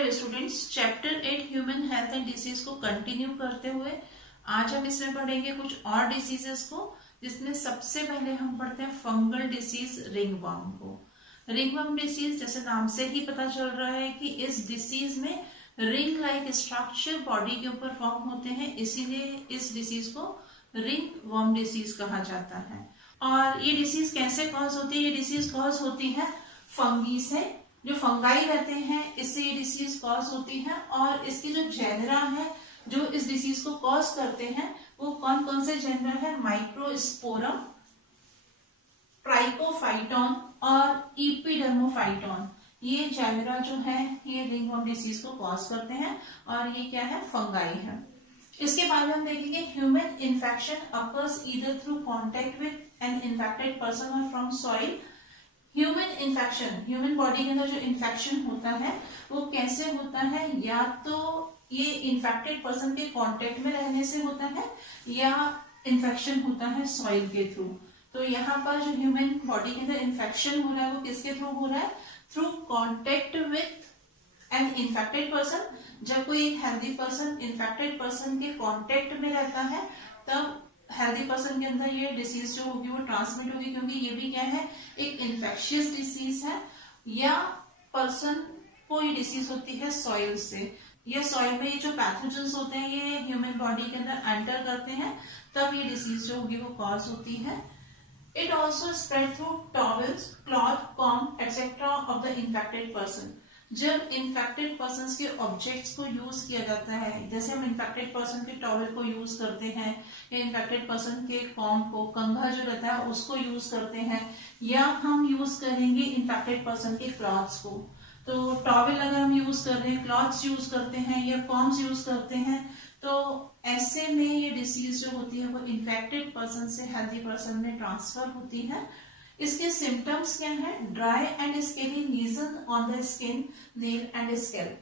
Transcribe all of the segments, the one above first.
Dear students, chapter 8 human health and disease को continue करते हुए आज हम इसमें पढ़ेंगे कुछ और डिसीजेस को, जिसमें सबसे पहले हम पढ़ते हैं फंगल डिसीज रिंगवर्म को। रिंगवर्म डिसीज जैसे नाम से ही पता चल रहा है कि इस डिसीज में रिंग लाइक स्ट्रक्चर बॉडी के ऊपर फॉर्म होते हैं, इसीलिए इस डिसीज को रिंगवर्म डिसीज कहा जाता है। और ये डिसीज कैसे कॉज होती है? ये डिसीज कॉज होती है फंगी से, जो फंगाई रहते हैं इससे ये डिसीज कॉज होती है। और इसकी जो जेनरा है जो इस डिसीज को कॉज करते हैं वो कौन कौन से जेनरा है? माइक्रोस्पोरम, ट्राइकोफाइटॉन और इपिडर्मोफाइटॉन। ये जेनरा जो है ये रिंगवर्म डिसीज को कॉज करते हैं और ये क्या है? फंगाई है। इसके बाद हम देखेंगे human infection occurs either through contact with an infected person और from soil. Human infection, human body के अंदर जो इन्फेक्शन होता है वो कैसे होता है? या तो ये इन्फेक्टेड पर्सन के कांटेक्ट में रहने से होता है या इन्फेक्शन होता है सॉइल के थ्रू। तो यहाँ पर जो ह्यूमन बॉडी के अंदर इन्फेक्शन हो रहा है वो किसके थ्रू हो रहा है? Through contact with an infected person. जब कोई एक हेल्दी पर्सन इन्फेक्टेड पर्सन के कांटेक्ट में रहता है तब हेल्दी पर्सन के अंदर ये डिसीज जो होगी वो ट्रांसमिट होगी, क्योंकि ये भी क्या है? एक इन्फेक्शियस डिसीज है। या पर्सन को ये डिसीज होती है सॉइल से, या सॉइल में ये जो पैथोजेंस होते हैं ये ह्यूमन बॉडी के अंदर एंटर करते हैं तब ये डिसीज जो होगी वो कॉज होती है। It also spread through towels, cloth, comb etcetera of the infected person. जब इन्फेक्टेड पर्सन के ऑब्जेक्ट्स को यूज किया जाता है, जैसे हम इन्फेक्टेड पर्सन के टॉवल को यूज करते हैं या इन्फेक्टेड पर्सन के कॉम्ब को, कंघा जो रहता है उसको यूज करते हैं, या हम यूज करेंगे इन्फेक्टेड पर्सन के क्लॉथ्स को। तो टॉवल अगर हम यूज कर रहे हैं, क्लॉथ्स यूज करते हैं या कॉम्ब्स यूज करते हैं, तो ऐसे में ये डिसीज जो होती है वो इन्फेक्टेड पर्सन से हेल्दी पर्सन में ट्रांसफर होती है। इसके सिम्टम्स क्या है? Dry and scaly lesion on the skin, nail and scalp.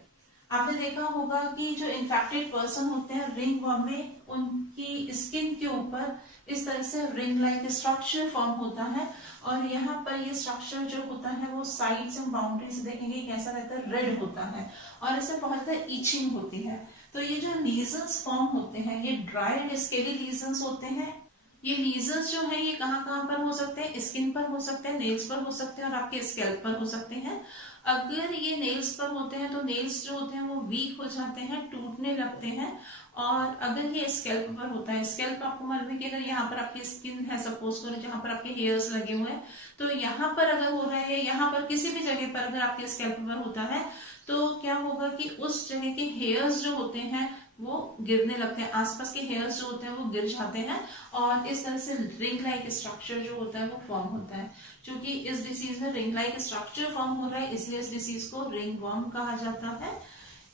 आपने देखा होगा कि जो इन्फेक्टेड पर्सन होते हैं रिंगवर्म में, उनकी स्किन के ऊपर इस तरह से रिंग लाइक स्ट्रक्चर फॉर्म होता है और यहाँ पर ये स्ट्रक्चर जो होता है वो साइड्स एंड बाउंड्री से देखेंगे कैसा रहता है? रेड होता है और इससे बहुत ज्यादा इचिंग होती है। तो ये जो लीजन्स फॉर्म होते हैं ये ड्राई एंड स्केली लीजन्स होते हैं। ये लीजन्स जो है ये कहाँ कहाँ पर हो सकते हैं? स्किन पर हो सकते हैं, नेल्स पर हो सकते हैं और आपके स्कैल्प पर हो सकते हैं। अगर ये नेल्स पर होते हैं तो नेल्स जो होते हैं वो वीक हो जाते हैं, टूटने लगते हैं। और अगर ये स्कैल्प पर होता है, स्कैल्प आपको मालूम है कि अगर यहाँ पर आपकी स्किन है, सपोज करो जहां पर आपके हेयर्स लगे हुए हैं, तो यहाँ पर अगर हो रहा है, यहाँ पर किसी भी जगह पर अगर आपके स्कैल्प पर होता है तो क्या होगा कि उस जगह के हेयर्स जो होते हैं वो गिरने लगते हैं, आसपास के हेयर्स जो होते हैं वो गिर जाते हैं और इस तरह से रिंग लाइक स्ट्रक्चर जो होता है वो फॉर्म होता है। क्योंकि इस डिसीज में रिंग लाइक स्ट्रक्चर फॉर्म हो रहा है इसलिए इस डिसीज को रिंगवर्म कहा जाता है।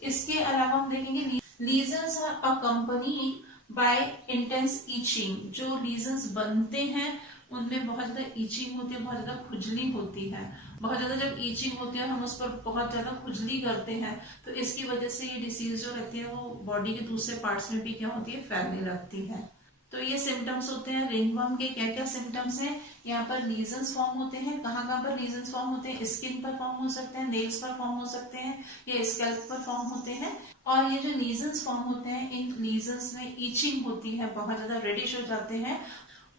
इसके अलावा हम देखेंगे lesions are accompanied by intense itching. जो लीजन्स बनते हैं उनमें बहुत ज्यादा ईचिंग होती है, बहुत ज्यादा खुजली होती है। बहुत ज्यादा जब ईचिंग होती है हम उस पर बहुत ज्यादा खुजली करते हैं तो इसकी वजह से ये डिसीज जो रहती है वो बॉडी के दूसरे पार्ट्स में भी क्या होती है? फैलने लगती है। तो ये सिम्टम्स होते हैं रिंगवर्म के। क्या क्या सिम्टम्स हैं? यहाँ पर लीजन्स फॉर्म होते हैं। कहाँ कहाँ पर लीजन्स फॉर्म होते हैं? स्किन पर फॉर्म हो सकते हैं, नेल्स पर फॉर्म हो सकते हैं या स्कैल्प पर फॉर्म होते हैं। और ये जो लीजन्स फॉर्म होते हैं इन लीजन्स में ईचिंग होती है, बहुत ज्यादा रेडिश हो जाते हैं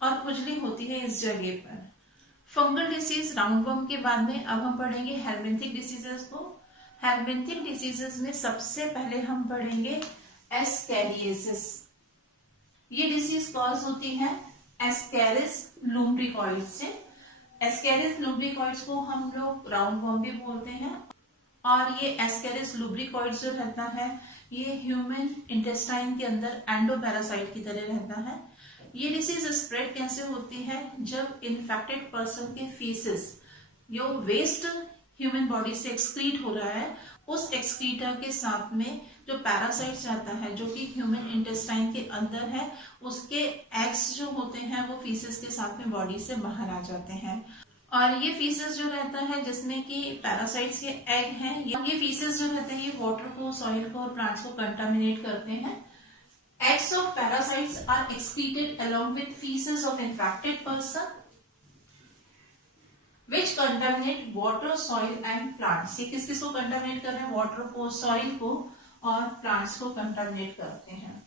और खुजली होती है इस जगह पर। फंगल डिसीज राउंडवर्म के बाद में अब हम पढ़ेंगे हेलमिंथिक डिसीजेस को। हेलमिंथिक डिसीजेस में सबसे पहले हम पढ़ेंगे एस्कैरियासिस। ये डिसीज कॉज होती है एस्कैरिस लुम्ब्रिकॉइड्स से। एस्कैरिस लुम्ब्रिकॉइड्स को हम लोग राउंडवर्म भी बोलते हैं। और ये एस्कैरिस लुम्ब्रिकॉइड्स जो रहता है ये ह्यूमन इंटेस्टाइन के अंदर एंडोपैरासाइट की तरह रहता है। ये डिसीज स्प्रेड कैसे होती है? जब इन्फेक्टेड पर्सन के फीसेस, जो वेस्ट ह्यूमन बॉडी से एक्सक्रीट हो रहा है, उस एक्सक्रीटर के साथ में जो पैरासाइट्स रहता है जो कि ह्यूमन इंटेस्टाइन के अंदर है, उसके एग्स जो होते हैं वो फीसेस के साथ में बॉडी से बाहर आ जाते हैं। और ये फीसेस जो रहता है जिसमें कि पैरासाइट्स के एग हैं, ये फीसेस जो रहते हैं ये वाटर को, सॉइल को और प्लांट्स को कंटामिनेट करते हैं। Eggs of parasites are excreted along with feces of infected person which contaminate water, soil and plants. ये किस किस को कंटामिनेट कर रहे हैं? वाटर को, सॉइल को और प्लांट्स को कंटामिनेट करते हैं।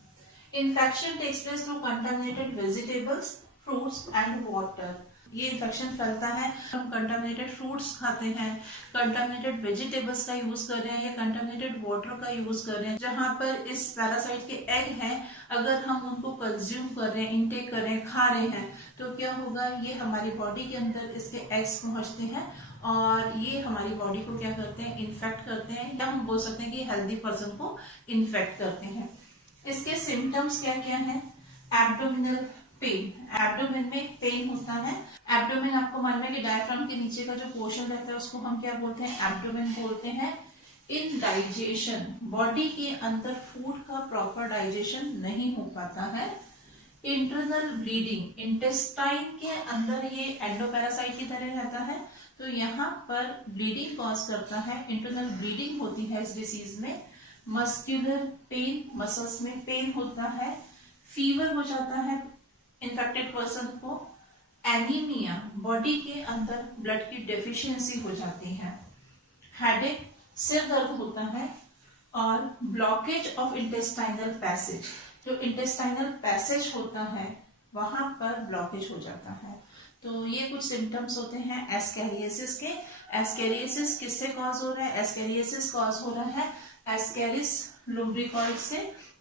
Infection takes place through contaminated vegetables, fruits and water. ये इन्फेक्शन फैलता है, हम कंटामिनेटेड फ्रूट्स खाते हैं, कंटामिनेटेड वेजिटेबल्स का यूज कर रहे हैं या कंटामिनेटेड वाटर का यूज कर रहे हैं। जहां पर इस पैरासाइट के एग हैं, अगर हम उनको कंज्यूम कर रहे हैं, इनटेक कर रहे हैं, खा रहे हैं, तो क्या होगा? ये हमारी बॉडी के अंदर इसके एग्स पहुंचते हैं और ये हमारी बॉडी को क्या करते हैं? इन्फेक्ट करते हैं, या हम बोल सकते हैं कि हेल्दी पर्सन को इन्फेक्ट करते हैं। इसके सिम्टम्स क्या क्या हैं? एब्डोमिनल पेन, एब्डोमेन में पेन होता है। एब्डोमेन आपको मालूम है कि डायफ्राम के नीचे का जो पोर्शन रहता है उसको हम क्या बोलते हैं? एब्डोमेन बोलते हैं। इनडाइजेशन, बॉडी के अंदर फूड का प्रॉपर डाइजेशन नहीं हो पाता है। इंटरनल ब्लीडिंग, इंटेस्टाइन के अंदर ये एंडोपैरासाइट की तरह रहता है, तो यहाँ पर ब्लीडिंग कॉज करता है, इंटरनल ब्लीडिंग होती है इस डिसीज में। मस्कुलर पेन, मसल्स में पेन होता है। फीवर हो जाता है इन्फेक्टेड पर्सन को। एनीमिया, बॉडी के अंदर ब्लड की डेफिशिएंसी हो जाती है। हेडेक, सिर दर्द होता है। और ब्लॉकेज ऑफ इंटेस्टाइनल पैसेज, जो इंटेस्टाइनल पैसेज होता है वहां पर ब्लॉकेज हो जाता है। तो ये कुछ सिम्टम्स होते हैं एस्कैरियोसिस के। एस्कैरियोसिस किससे कॉज हो रहा है? एस्कैरियोसिस कॉज हो रहा है एस्कैरिस लुम्ब्रिकॉइड से।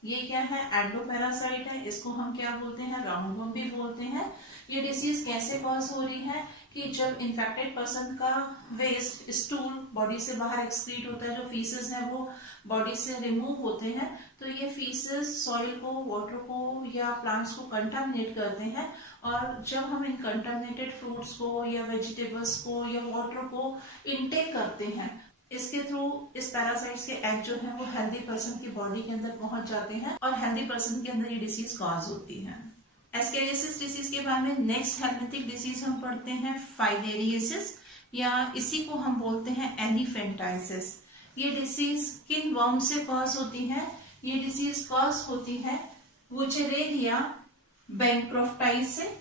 ये क्या है? एंडोपैरासाइट है, इसको हम क्या बोलते हैं? राउंडवॉर्म भी बोलते हैं। ये डिसीज कैसे कॉज हो रही है? कि जब इन्फेक्टेड पर्सन का वेस्ट, स्टूल बॉडी से बाहर एक्सक्रीट होता है, जो फीसेस है वो बॉडी से रिमूव होते हैं, तो ये फीसेस सॉइल को, वाटर को या प्लांट्स को कंटामिनेट करते हैं। और जब हम इन कंटामिनेटेड फ्रूट्स को या वेजिटेबल्स को या वाटर को इनटेक करते हैं, इसके थ्रू इस पैरासाइट्स के एग जो है वो हेल्दी पर्सन की बॉडी के अंदर पहुंच जाते हैं और हेल्दी पर्सन के अंदर ये डिसीज कॉज होती है। एस्कैरियोसिस डिसीज के बाद में नेक्स्ट हेल्मेटिक डिसीज हम पढ़ते हैं फाइलेरियोसिस, या इसी को हम बोलते हैं एलिफेंटाइसिस। ये डिसीज किन वर्म से कॉज होती है? ये डिसीज कॉज होती है वुचेरेरिया बैंक्रोफ्टाई से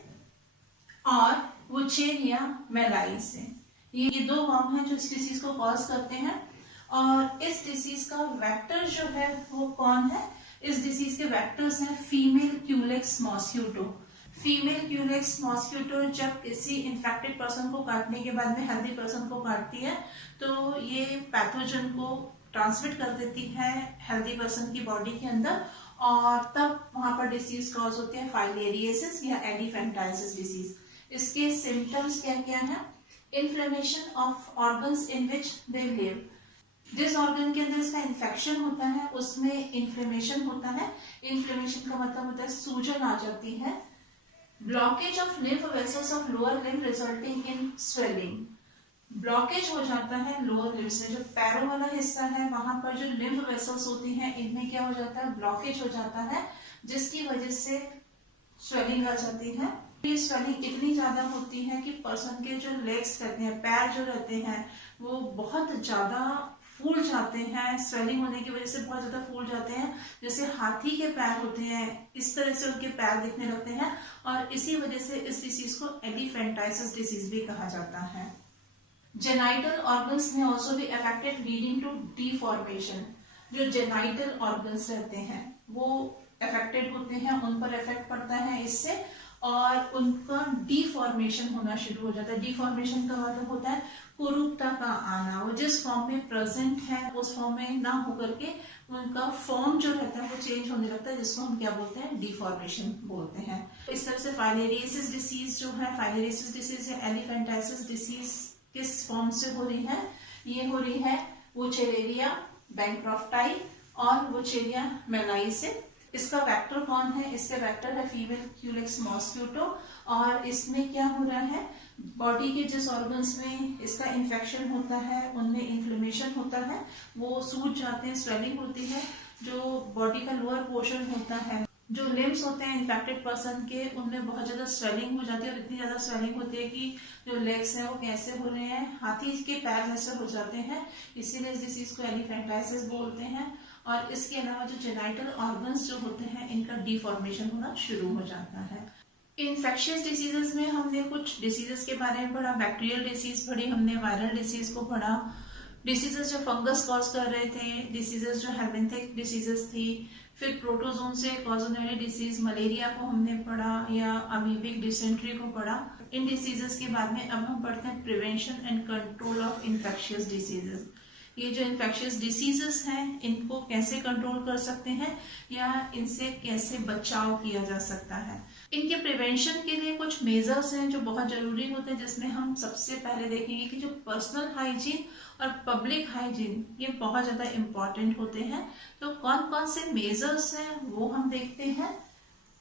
और वुचेरिया मेलाई से। ये दो वर्म हैं जो इस डिसीज को कॉज करते हैं। और इस डिसीज का वेक्टर जो है वो कौन है? इस डिसीज के वेक्टर्स हैं female Culex mosquito. Female Culex mosquito जब किसी इन्फेक्टेड पर्सन को काटने के बाद में हेल्दी पर्सन को काटती है, तो ये पैथोजन को ट्रांसमिट कर देती है हेल्दी पर्सन की बॉडी के अंदर, और तब वहां पर डिसीज कॉज होती है फाइलेरियोसिस या एलिफेंटाइसिस डिसीज। इसके सिम्टम्स क्या क्या है? Inflammation of organs in which they live, जिस ऑर्गन के अंदर इसका इन्फेक्शन होता है उसमें इन्फ्लेमेशन होता है। इन्फ्लेमेशन का मतलब होता है सूजन आ जाती है। Blockage of lymph vessels of lower limb resulting in swelling, blockage हो जाता है लोअर लिम्स में, जो पैरों वाला हिस्सा है वहां पर जो लिम्फ वेसल्स होती हैं इनमें क्या हो जाता है? ब्लॉकेज हो जाता है, जिसकी वजह से स्वेलिंग आ जाती है। ये स्वेलिंग इतनी ज्यादा होती है कि पर्सन के जो लेग्स रहते हैं, पैर जो रहते हैं, वो बहुत ज्यादा फूल जाते हैं। स्वेलिंग होने की वजह से बहुत ज्यादा फूल जाते हैं, जैसे हाथी के पैर होते हैं इस तरह से उनके पैर दिखने लगते हैं। और इसी वजह से इस डिसीज को एलिफेंटाइसिस डिसीज भी कहा जाता है। जेनाइटल ऑर्गन्स में ऑल्सो भी अफेक्टेड लीडिंग टू डिफॉर्मेशन। जो जेनाइटल ऑर्गन्स रहते हैं वो अफेक्टेड होते हैं, उन पर इफेक्ट पड़ता है इससे, और उनका डिफॉर्मेशन होना शुरू हो जाता है। डिफॉर्मेशन का मतलब होता है कुरूपता का आना, वो जिस फॉर्म में प्रेजेंट है उस फॉर्म में ना होकर के उनका फॉर्म जो रहता है वो चेंज होने लगता है, जिसको हम क्या बोलते हैं? डिफॉर्मेशन बोलते हैं। इस तरह से फाइलेरियोसिस डिसीज जो है, फाइलेरियोसिस डिसीज या एलिफेंटाइसिस डिसीज किस फॉर्म से हो रही है? ये हो रही है वुचेरेरिया बैंक्रोफ्टाई और वुचेरिया मेलाई से। इसका वेक्टर कौन है? इसके वेक्टर है फीमेल क्यूलेक्स मॉस्क्यूटो। और इसमें क्या हो रहा है? बॉडी के जिस ऑर्गन्स में इसका इन्फेक्शन होता है उनमें इन्फ्लेमेशन होता है, वो सूज जाते हैं, स्वेलिंग होती है। जो बॉडी का लोअर पोर्शन होता है, जो लिम्स होते हैं इन्फेक्टेड पर्सन के, उनमें बहुत ज्यादा स्वेलिंग हो जाती है, और इतनी ज्यादा स्वेलिंग होती है कि जो लेग्स हैं वो कैसे हो रहे हैं? हाथी के पैर जैसे हो जाते हैं। इसीलिए इस डिसीज को एलिफेंटाइसिस बोलते हैं। और इसके अलावा जो जेनाइटल ऑर्गन्स जो होते हैं इनका डिफॉर्मेशन होना शुरू हो जाता है। इन्फेक्शियस डिसीजेस में हमने कुछ डिसीजेस के बारे में पढ़ा, बैक्टीरियल डिसीज पढ़ी हमने, वायरल डिसीज को पढ़ा, डिसीजेस जो फंगस कॉज कर रहे थे, डिसीजेस जो हेलमिंथिक डिसीजेस थी, फिर प्रोटोजोन से कॉज होने वाली डिसीज मलेरिया को हमने पढ़ा या अमीबिक डिसेंट्री को पढ़ा। इन डिसीजेस के बाद में अब हम पढ़ते हैं prevention and control of infectious diseases. ये जो इन्फेक्शियस डिसीजेस हैं इनको कैसे कंट्रोल कर सकते हैं या इनसे कैसे बचाव किया जा सकता है। इनके प्रिवेंशन के लिए कुछ मेजर्स हैं जो बहुत जरूरी होते हैं, जिसमें हम सबसे पहले देखेंगे कि जो पर्सनल हाइजीन और पब्लिक हाइजीन ये बहुत ज्यादा इम्पोर्टेंट होते हैं। तो कौन कौन से मेजर्स हैं वो हम देखते हैं।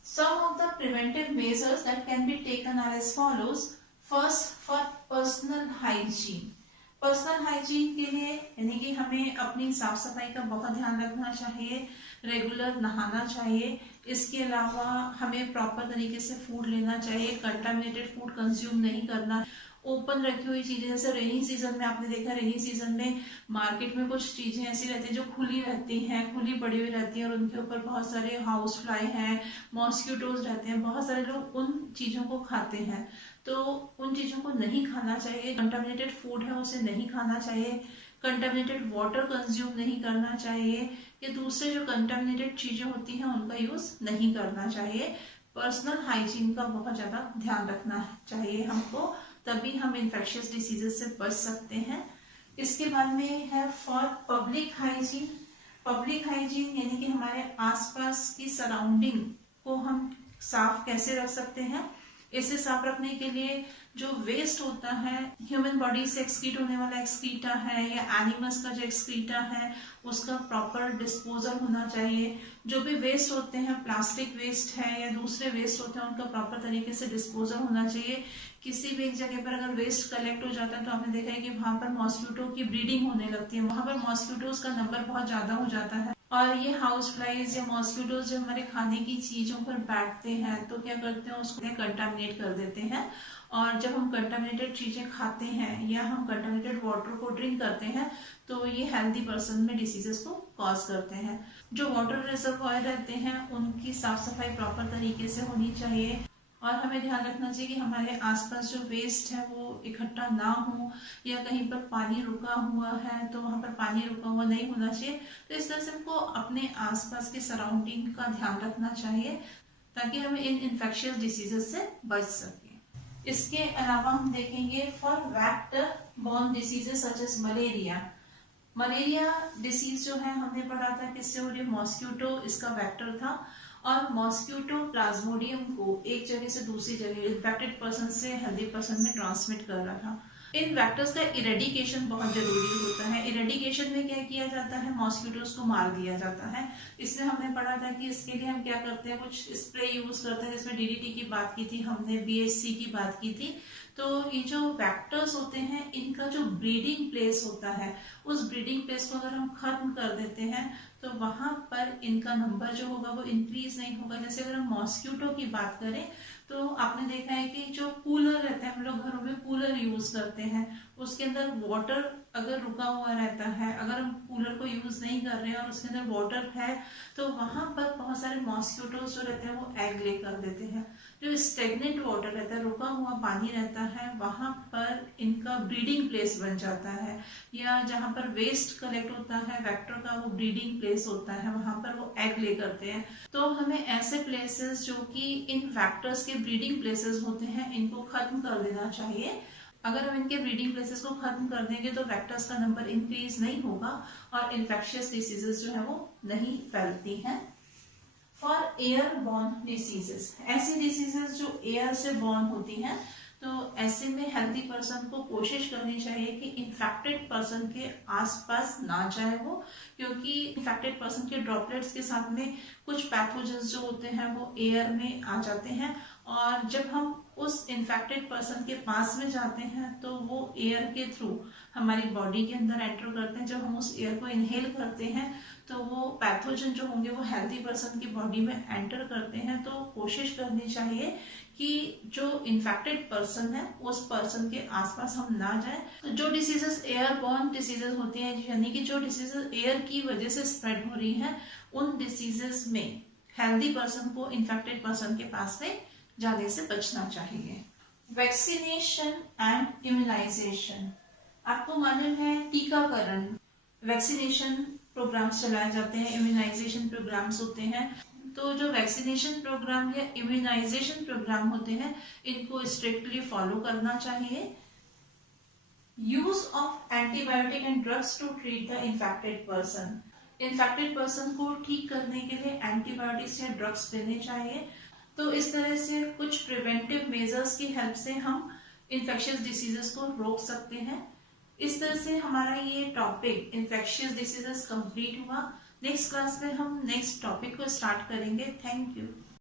Some of the preventive measures that can be taken are as follows. First, for personal hygiene. Personal hygiene के लिए यानी कि हमें अपनी साफ सफाई का बहुत ध्यान रखना चाहिए, रेगुलर नहाना चाहिए। इसके अलावा हमें प्रॉपर तरीके से फूड लेना चाहिए, कंटामिनेटेड फूड कंज्यूम नहीं करना। ओपन रखी हुई चीजें, जैसे रेनी सीजन में आपने देखा, रेनी सीजन में मार्केट में कुछ चीजें ऐसी रहती है जो खुली रहती हैं, खुली पड़ी हुई रहती है और उनके ऊपर बहुत सारे हाउस फ्लाई हैं, मॉस्किटोज रहते हैं। बहुत सारे लोग उन चीजों को खाते हैं, तो उन चीजों को नहीं खाना चाहिए। कंटामिनेटेड फूड है उसे नहीं खाना चाहिए, कंटामिनेटेड वाटर कंज्यूम नहीं करना चाहिए, या दूसरे जो कंटामिनेटेड चीजें होती हैं उनका यूज नहीं करना चाहिए। पर्सनल हाइजीन का बहुत ज्यादा ध्यान रखना चाहिए हमको, तभी हम इन्फेक्शियस डिसीजेस से बच सकते हैं। इसके बाद में है for public hygiene. Public hygiene यानी कि हमारे आसपास की सराउंडिंग को हम साफ कैसे रख सकते हैं। इसे साफ रखने के लिए जो वेस्ट होता है, ह्यूमन बॉडी से एक्सक्रीट होने वाला एक्सक्रीटा है या एनिमल्स का जो एक्सक्रीटा है उसका प्रॉपर डिस्पोजल होना चाहिए। जो भी वेस्ट होते हैं, प्लास्टिक वेस्ट है या दूसरे वेस्ट होते हैं, उनका प्रॉपर तरीके से डिस्पोजल होना चाहिए। किसी भी एक जगह पर अगर वेस्ट कलेक्ट हो जाता है तो आपने देखा है कि वहां पर मॉस्किटो की ब्रीडिंग होने लगती है, वहां पर मॉस्किटोज का नंबर बहुत ज्यादा हो जाता है और ये हाउस फ्लाइज या मॉस्किटोज जो हमारे खाने की चीजों पर बैठते हैं तो क्या करते हैं, उसको कंटामिनेट कर देते हैं। और जब हम कंटामिनेटेड चीजें खाते हैं या हम कंटामिनेटेड वाटर को ड्रिंक करते हैं तो ये हेल्दी पर्सन में डिसीजेस को कॉज करते हैं। जो वाटर रिजर्वॉयर रहते हैं उनकी साफ सफाई प्रॉपर तरीके से होनी चाहिए और हमें ध्यान रखना चाहिए कि हमारे आसपास जो वेस्ट है वो इकट्ठा ना हो, या कहीं पर पानी रुका हुआ है तो वहां पर पानी रुका हुआ नहीं होना चाहिए। तो इस तरह से हमको अपने आसपास के सराउंडिंग का ध्यान रखना चाहिए ताकि हम इन इन्फेक्शियस डिसीजेस से बच सकें। इसके अलावा हम देखेंगे for vector borne diseases such as malaria. Malaria disease जो है हमने पढ़ा था किससे हो रही है, मॉस्किटो इसका वेक्टर था और मॉस्किटो प्लाज्मोडियम को एक जगह से दूसरी जगह इन्फेक्टेड पर्सन से हेल्दी पर्सन में ट्रांसमिट कर रहा था। इन वेक्टर्स का इरेडिकेशन बहुत जरूरी होता है। इरेडिकेशन में क्या किया जाता है, मॉस्किटोज को मार दिया जाता है। इसमें हमने पढ़ा था कि इसके लिए हम क्या करते हैं, कुछ स्प्रे यूज करते हैं, जिसमें डीडीटी की बात की थी हमने, बीएचसी की बात की थी। तो ये जो वेक्टर्स होते हैं इनका जो ब्रीडिंग प्लेस होता है उस ब्रीडिंग प्लेस को अगर हम खत्म कर देते हैं तो वहां पर इनका नंबर जो होगा वो इंक्रीज नहीं होगा। जैसे अगर हम मॉस्किटो की बात करें तो आपने देखा है कि जो कूलर रहता है, हम लोग घरों में कूलर यूज करते हैं, उसके अंदर वाटर अगर रुका हुआ रहता है, अगर हम कूलर को यूज नहीं कर रहे हैं और उसके अंदर वाटर है तो वहां पर बहुत सारे मॉस्किटोज जो रहते हैं वो एग ले कर देते हैं। जो स्टेगनेंट वाटर रहता है, रुका हुआ पानी रहता है, वहां पर इनका ब्रीडिंग प्लेस बन जाता है, या जहां पर वेस्ट कलेक्ट होता है वेक्टर का वो ब्रीडिंग प्लेस होता है, वहां पर वो एग ले करते हैं। तो हमें ऐसे प्लेसेस जो कि इन वेक्टर्स के ब्रीडिंग प्लेसेस होते हैं इनको खत्म कर देना चाहिए। अगर हम इनके ब्रीडिंग प्लेसेस को खत्म कर देंगे तो वेक्टर्स का नंबर इंक्रीज नहीं होगा और इन्फेक्शियस डिसीजेस जो है वो नहीं फैलती हैं। फॉर एयर बॉर्न डिसीजेस, ऐसी डिसीजेस जो एयर से बॉर्न होती हैं, तो ऐसे में हेल्दी पर्सन को कोशिश करनी चाहिए कि इन्फेक्टेड पर्सन के आसपास ना जाए वो, क्योंकि इन्फेक्टेड पर्सन के ड्रॉपलेट्स के साथ में कुछ पैथोजेंस जो होते हैं वो एयर में आ जाते हैं और जब हम उस इन्फेक्टेड पर्सन के पास में जाते हैं तो वो एयर के थ्रू हमारी बॉडी के अंदर एंटर करते हैं। जब हम उस एयर को इनहेल करते हैं तो वो पैथोजन जो होंगे वो हेल्दी पर्सन की बॉडी में एंटर करते हैं। तो कोशिश करनी चाहिए कि जो इन्फेक्टेड पर्सन है उस पर्सन के आसपास हम ना जाएं। तो जो डिसीजेस एयरबॉर्न डिसीजेस होती हैं, यानी कि जो डिसीजेस एयर की वजह से स्प्रेड हो रही हैं, उन डिसीजेस में हेल्दी पर्सन को इन्फेक्टेड पर्सन के पास में जाने से बचना चाहिए। वैक्सीनेशन एंड इम्यूनाइजेशन, आपको मालूम है टीकाकरण, वैक्सीनेशन प्रोग्राम्स चलाए जाते हैं, इम्यूनाइजेशन प्रोग्राम्स होते हैं। तो जो वैक्सीनेशन प्रोग्राम या इम्यूनाइजेशन प्रोग्राम होते हैं इनको स्ट्रिक्टली फॉलो करना चाहिए। Use of antibiotic and drugs to treat the infected person, infected person को ठीक करने के लिए एंटीबायोटिक्स या ड्रग्स देने चाहिए। तो इस तरह से कुछ प्रिवेंटिव मेजर्स की हेल्प से हम इन्फेक्शियस डिसीजेस को रोक सकते हैं। इस तरह से हमारा ये टॉपिक इन्फेक्शियस डिसीजेस कंप्लीट हुआ। नेक्स्ट क्लास में हम नेक्स्ट टॉपिक को स्टार्ट करेंगे। Thank you.